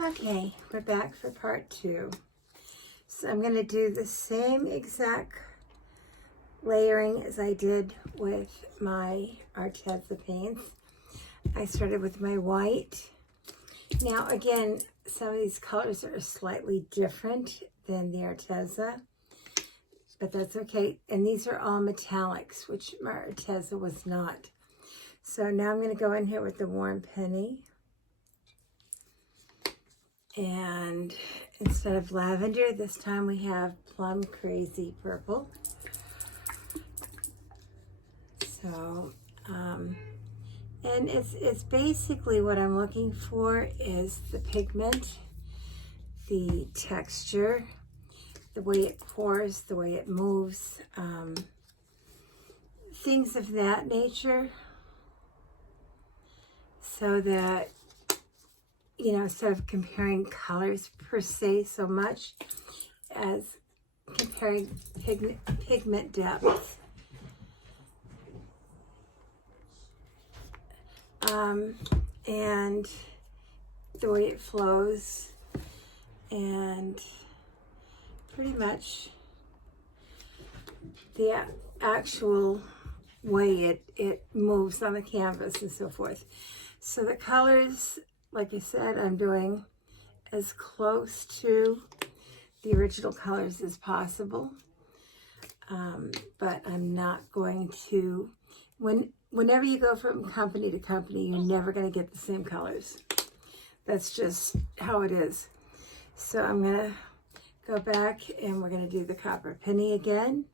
Okay, we're back for part 2. So I'm going to do the same exact layering as I did with my Arteza paints. I started with my white. Now again, some of these colors are slightly different than the Arteza, but that's okay. And these are all metallics, which my Arteza was not. So now I'm going to go in here with the Warm Penny. And instead of lavender, this time we have Plum Crazy Purple. So, and it's basically what I'm looking for is the pigment, the texture, the way it pours, the way it moves, things of that nature, so that, you know, instead of comparing colors per se so much as comparing pigment depth. And the way it flows, and pretty much the actual way it moves on the canvas and so forth. So the colors, like I said, I'm doing as close to the original colors as possible. But I'm not going to, whenever you go from company to company, you're never going to get the same colors. That's just how it is. So I'm going to go back and we're going to do the Copper Penny again.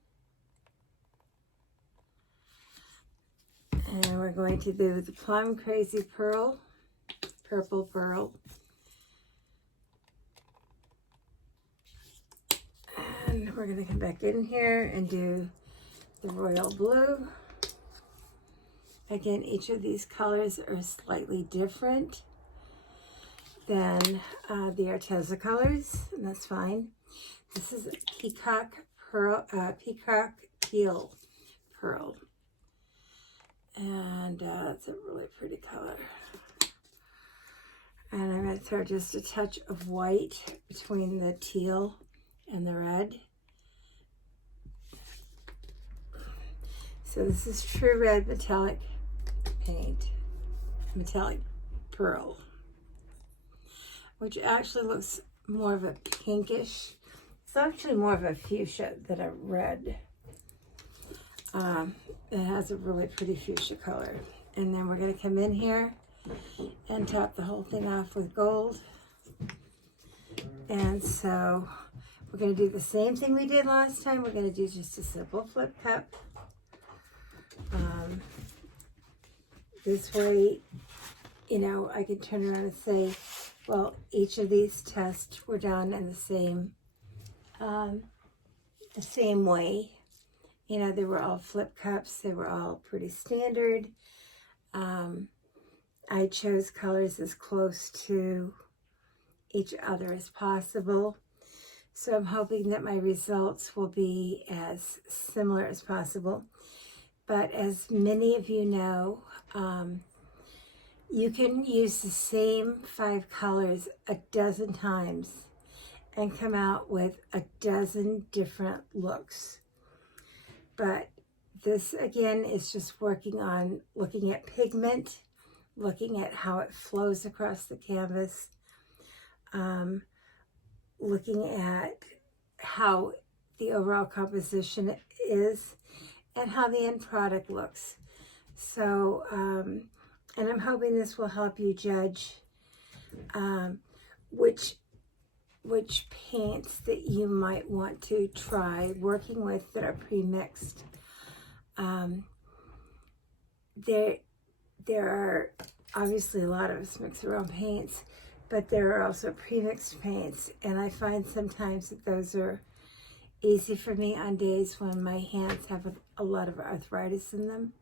And we're going to do the Plum Crazy Pearl, Purple Pearl. And we're going to come back in here and do the Royal Blue. Again, each of these colors are slightly different than the Arteza colors, and that's fine. This is a Peacock Pearl, Peacock Teal Pearl. And it's a really pretty color. And I'm going to throw just a touch of white between the teal and the red. So this is True Red Metallic Paint, Metallic Pearl, which actually looks more of a pinkish. It's actually more of a fuchsia than a red. It has a really pretty fuchsia color. And then we're going to come in here and top the whole thing off with gold. And so we're going to do the same thing we did last time. We're going to do just a simple flip cup. This way, you know, I can turn around and say, well, each of these tests were done in the same way. You know, they were all flip cups. They were all pretty standard. I chose colors as close to each other as possible. So I'm hoping that my results will be as similar as possible. But as many of you know, you can use the same 5 colors a dozen times and come out with a dozen different looks. But this, again, is just working on looking at pigment, looking at how it flows across the canvas, looking at how the overall composition is, and how the end product looks. So, and I'm hoping this will help you judge which paints that you might want to try working with that are pre-mixed. There are obviously a lot of us mix our own paints, but there are also pre-mixed paints, and I find sometimes that those are easy for me on days when my hands have a lot of arthritis in them.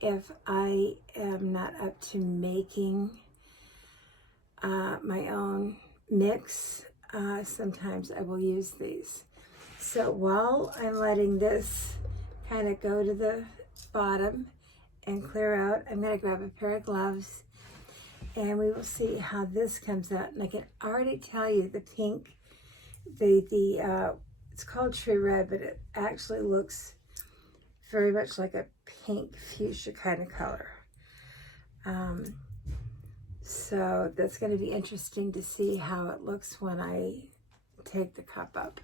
If I am not up to making my own mix, sometimes I will use these. So while I'm letting this kind of go to the bottom and clear out, I'm going to grab a pair of gloves and we will see how this comes out. And I can already tell you the pink, it's called True Red, but it actually looks very much like a pink fuchsia kind of color. So that's going to be interesting to see how it looks when I take the cup up.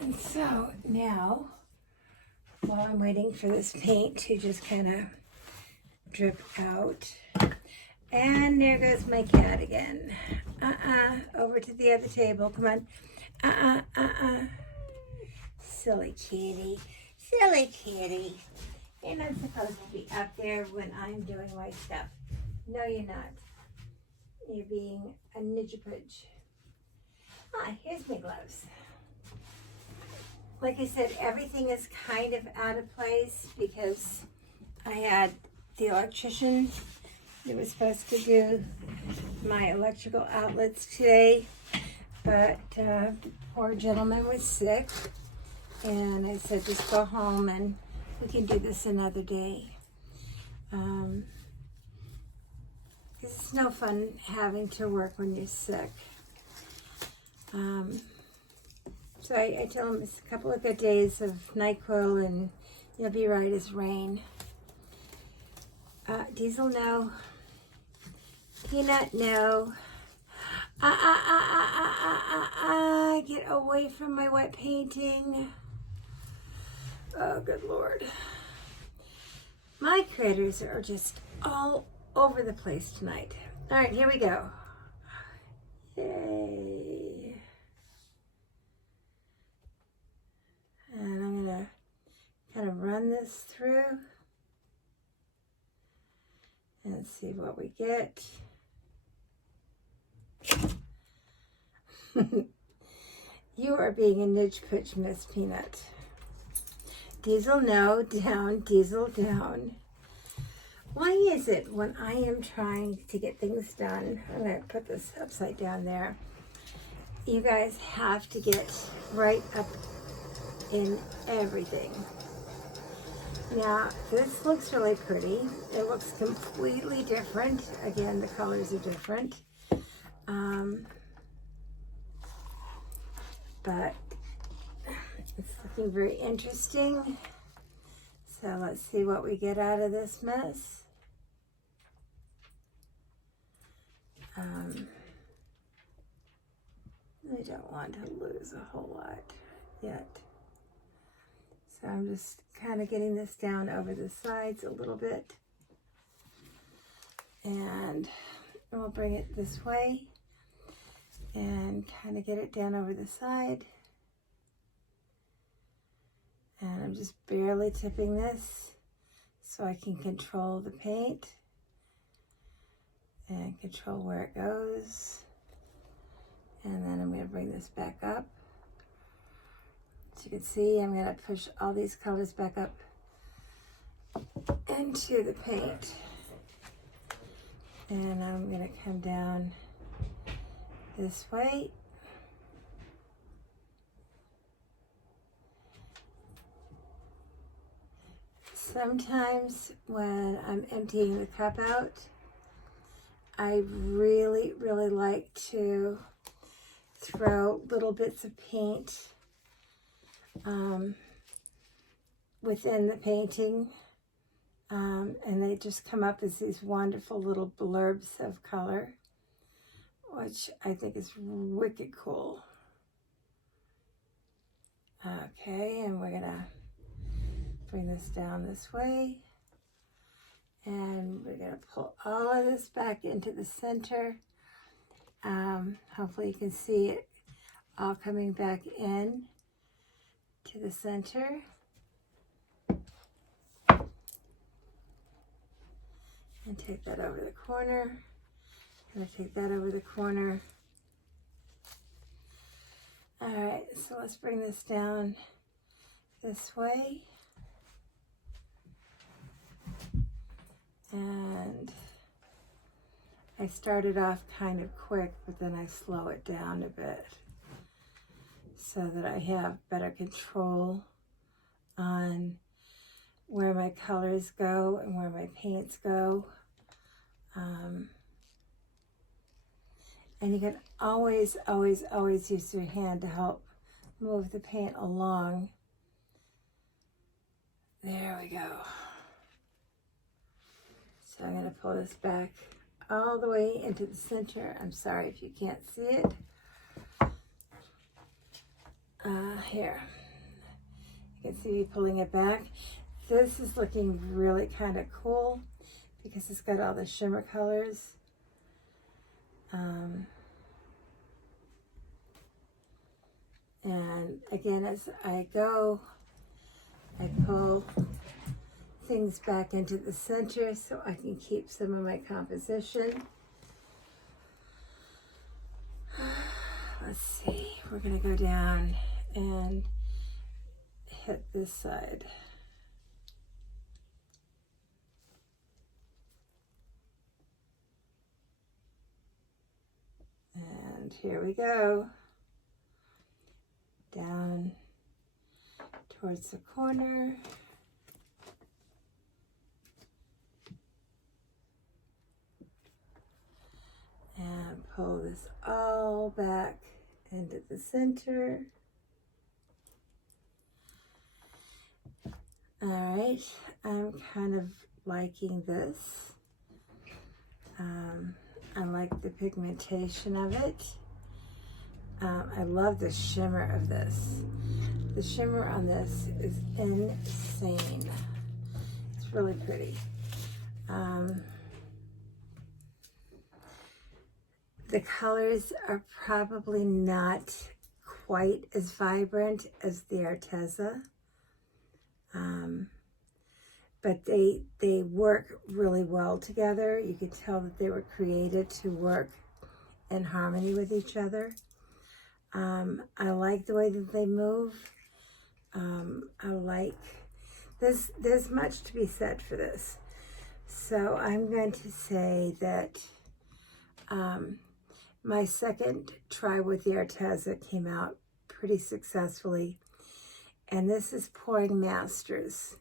And so now, while I'm waiting for this paint to just kind of drip out, and there goes my cat again. Over to the other table. Come on. Silly kitty. Silly kitty. You're not supposed to be up there when I'm doing my stuff. No, you're not. You're being a nidgepudge. Here's my gloves. Like I said, everything is kind of out of place because I had the electrician that was supposed to do my electrical outlets today, but the poor gentleman was sick, and I said just go home and we can do this another day. It's no fun having to work when you're sick. So I tell him it's a couple of good days of NyQuil and you'll be right as rain. Diesel, no. Peanut, no. Get away from my wet painting. Oh, good Lord. My critters are just all over the place tonight. All right, here we go. Yay. And I'm going to kind of run this through and see what we get. You are being a nidgepudge, Miss Peanut. Diesel, no. Down. Diesel, down. Why is it when I am trying to get things done, I'm going to put this upside down there, you guys have to get right up in everything. Now, this looks really pretty. It looks completely different. Again, the colors are different. But it's looking very interesting. So let's see what we get out of this mess. I don't want to lose a whole lot yet. So I'm just kind of getting this down over the sides a little bit. And we'll bring it this way and kind of get it down over the side. And I'm just barely tipping this so I can control the paint and control where it goes. And then I'm going to bring this back up. As you can see, I'm going to push all these colors back up into the paint. And I'm going to come down this way. Sometimes when I'm emptying the cup out, I really, really like to throw little bits of paint within the painting, and they just come up as these wonderful little blurbs of color, which I think is wicked cool. Okay, and we're gonna bring this down this way, and we're gonna pull all of this back into the center. Hopefully you can see it all coming back in to the center. And take that over the corner. And take that over the corner. All right, so let's bring this down this way. And I started off kind of quick, but then I slow it down a bit so that I have better control on where my colors go and where my paints go. And you can always, always, always use your hand to help move the paint along. There we go. So I'm going to pull this back all the way into the center. I'm sorry if you can't see it. Here. You can see me pulling it back. This is looking really kind of cool because it's got all the shimmer colors. And again, as I go, I pull things back into the center so I can keep some of my composition. Let's see, we're gonna go down and hit this side. And here we go. Down towards the corner. And pull this all back into the center. All right, I'm kind of liking this. I like the pigmentation of it. I love the shimmer of this. The shimmer on this is insane. It's really pretty. The colors are probably not quite as vibrant as the Arteza, but they work really well together. You could tell that they were created to work in harmony with each other. I like the way that they move. I like this. There's much to be said for this. So I'm going to say that my second try with the Arteza came out pretty successfully. And this is Pouring Masters.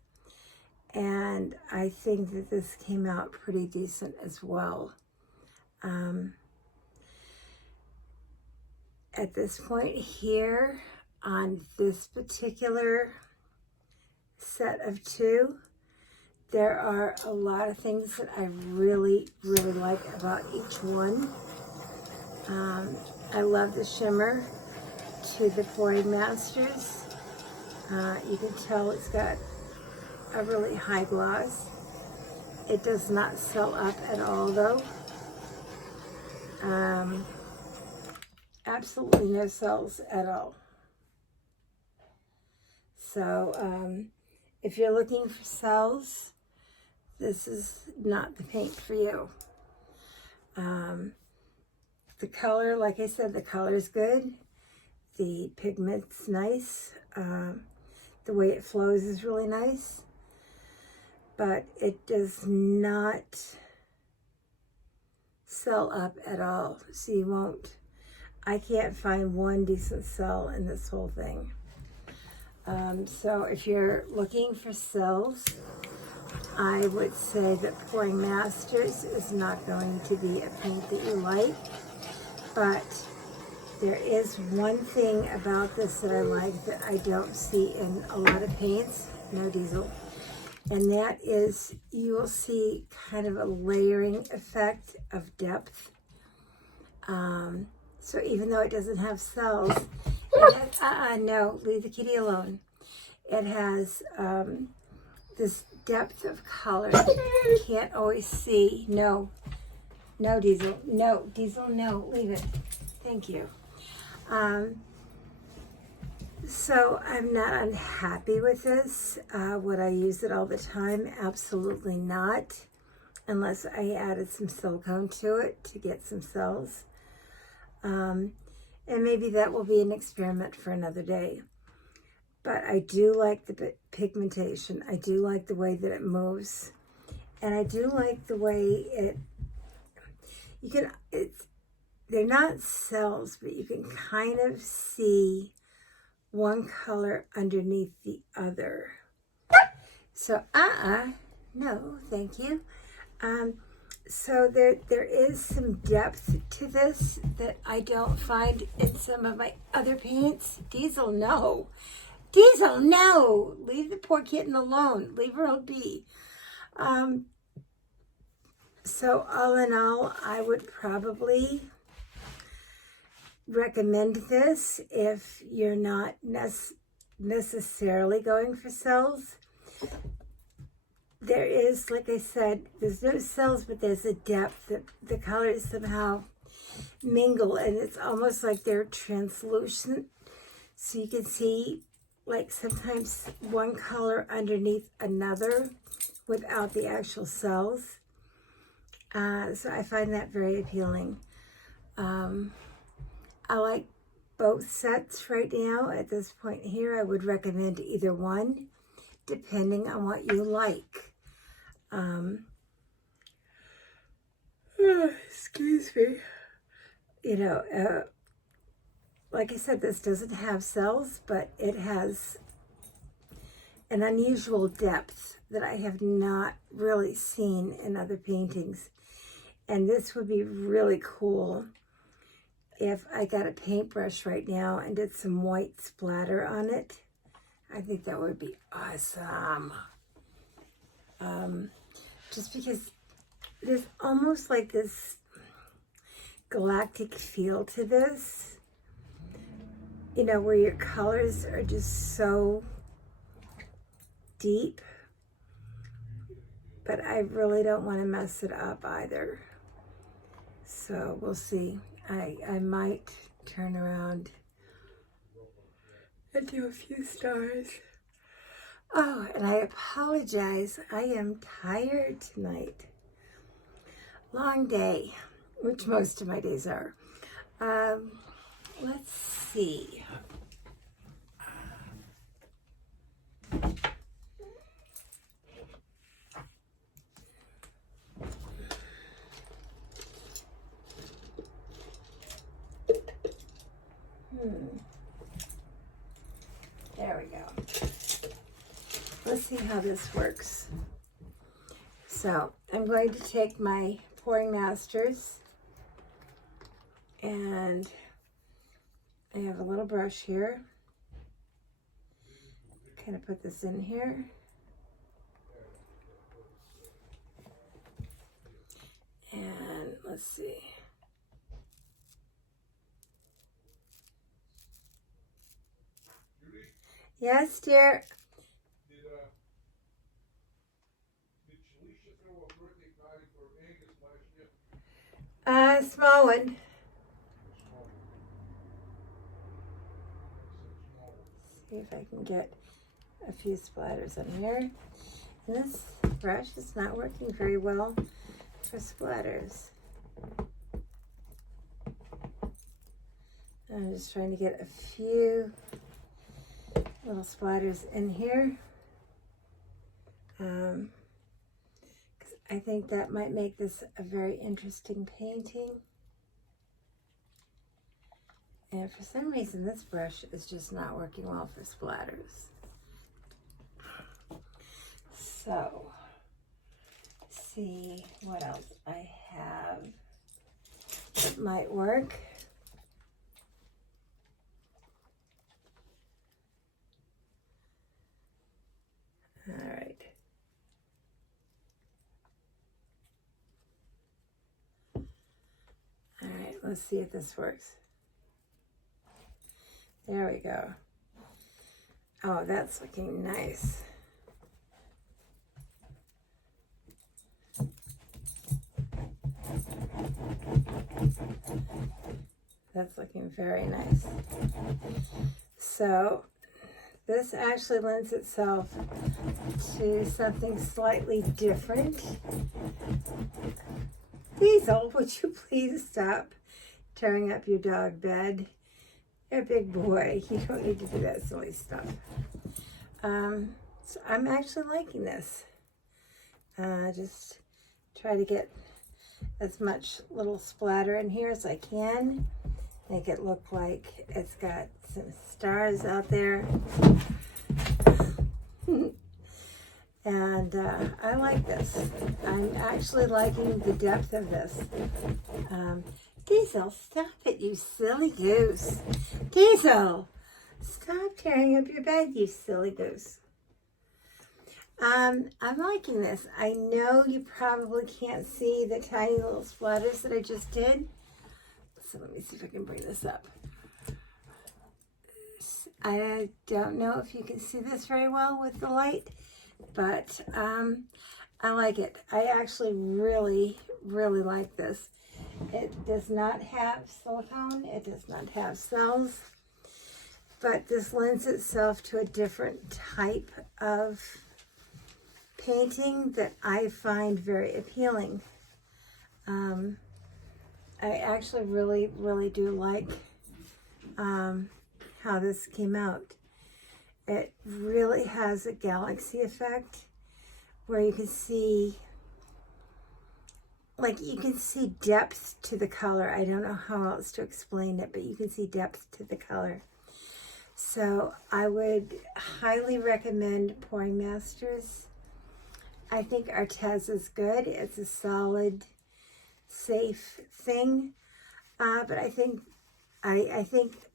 And I think that this came out pretty decent as well. At this point here, on this particular set of two, there are a lot of things that I really, really like about each one. I love the shimmer to the Pouring Masters. You can tell it's got a really high gloss. It does not sell up at all though. Absolutely no cells at all. So if you're looking for cells, this is not the paint for you. The color, like I said, the color is good. The pigment's nice. The way it flows is really nice. But it does not sell up at all. So you won't, I can't find one decent cell in this whole thing. So if you're looking for cells, I would say that Pouring Masters is not going to be a paint that you like. But there is one thing about this that I like that I don't see in a lot of paints, no diesel, and that is you will see kind of a layering effect of depth. So even though it doesn't have cells, it has, no, leave the kitty alone. It has this depth of color you can't always see. No, no diesel, no, diesel, no, leave it. Thank you. So I'm not unhappy with this. Would I use it all the time? Absolutely not, unless I added some silicone to it to get some cells. And maybe that will be an experiment for another day. But I do like the pigmentation. I do like the way that it moves. And I do like the way they're not cells, but you can kind of see one color underneath the other. So, no, thank you. So there is some depth to this that I don't find in some of my other paints. Diesel, no. Diesel, no. Leave the poor kitten alone. Leave her be. So all in all, I would probably recommend this if you're not necessarily going for cells. There is, like I said, there's no cells, but there's a depth that the colors somehow mingle, and it's almost like they're translucent. So you can see, like, sometimes one color underneath another without the actual cells. So I find that very appealing. I like both sets right now. At this point here, I would recommend either one, depending on what you like. Excuse me. You know, like I said, this doesn't have cells, but it has an unusual depth that I have not really seen in other paintings. And this would be really cool if I got a paintbrush right now and did some white splatter on it. I think that would be awesome. Just because there's almost like this galactic feel to this, you know, where your colors are just so deep, but I really don't want to mess it up either. So we'll see. I might turn around and do a few stars. Oh, and I apologize. I am tired tonight. Long day, which most of my days are. Let's see. There we go. Let's see how this works. So I'm going to take my Pouring Masters, and I have a little brush here. Kind of put this in here. And let's see. Yes, dear. Did Shalisha throw a birthday party for Angus last year? Small one. See if I can get a few splatters on here. And this brush is not working very well for splatters. I'm just trying to get a few little splatters in here. Because I think that might make this a very interesting painting. And for some reason, this brush is just not working well for splatters. So, see what else I have that might work. All right. All right, let's see if this works. There we go. Oh, that's looking nice. That's looking very nice. So this actually lends itself to something slightly different. Diesel, would you please stop tearing up your dog bed? You're a big boy. You don't need to do that silly stuff. So I'm actually liking this. Just try to get as much little splatter in here as I can. Make it look like it's got some stars out there. And I like this. I'm actually liking the depth of this. Diesel, stop it, you silly goose. Diesel, stop tearing up your bed, you silly goose. I'm liking this. I know you probably can't see the tiny little splatters that I just did. So let me see if I can bring this up. I don't know if you can see this very well with the light, but I like it. I actually really, really like this. It does not have silicone. It does not have cells, but this lends itself to a different type of painting that I find very appealing. I actually really, really do like how this came out. It really has a galaxy effect where you can see, like, you can see depth to the color. I don't know how else to explain it, but you can see depth to the color. So I would highly recommend Pouring Masters. I think Arteza is good. It's a solid, safe thing. But I think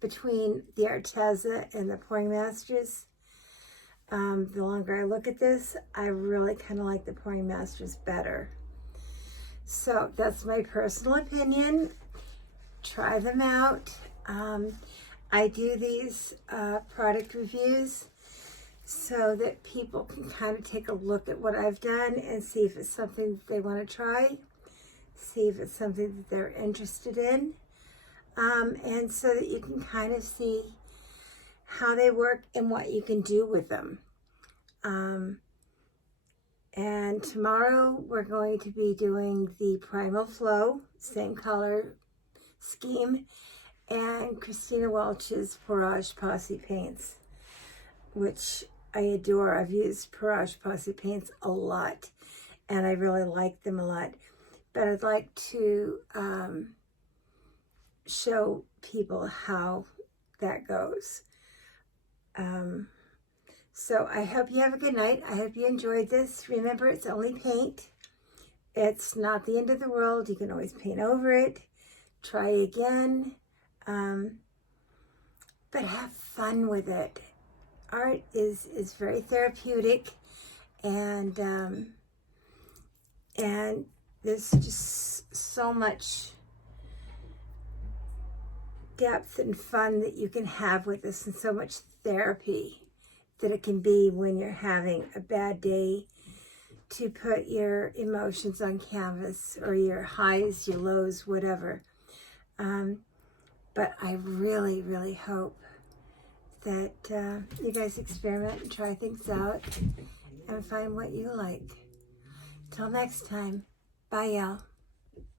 between the Arteza and the Pouring Masters, the longer I look at this, I really kind of like the Pouring Masters better. So that's my personal opinion. Try them out. I do these product reviews so that people can kind of take a look at what I've done and see if it's something that they want to try, see if it's something that they're interested in, and so that you can kind of see how they work and what you can do with them. And tomorrow we're going to be doing the Primal Flow, same color scheme, and Christina Welch's Porage Posse paints, which I adore. I've used Porage Posse paints a lot, and I really like them a lot. But I'd like to show people how that goes. So I hope you have a good night. I hope you enjoyed this. Remember, it's only paint. It's not the end of the world. You can always paint over it. Try again. But have fun with it. Art is very therapeutic, and there's just so much depth and fun that you can have with this, and so much therapy that it can be when you're having a bad day, to put your emotions on canvas, or your highs, your lows, whatever. But I really, really hope that you guys experiment and try things out and find what you like. Till next time, bye y'all.